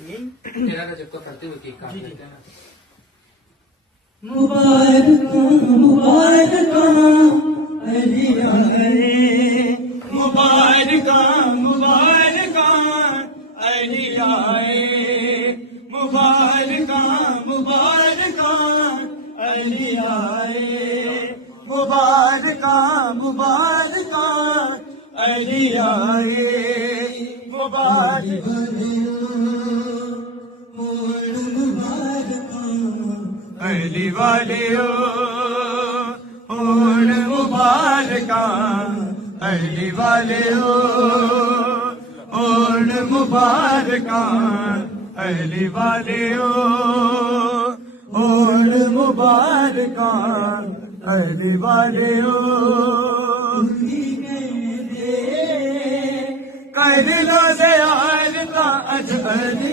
तेरा का जब करते हुए केक काट लेते हैं ना। मुबारक मुबारक अलिया रे, मुबारक मुबारक अलिया रे, मुबारक मुबारक अलिया रे, मुबारक मुबारक अलिया रे, मुबारक अली वाले ओण मुबारका, अली वाले ओण मुबारका, अली वाले ओण मुबारका, अली वाले कर लो दयाल का अज अली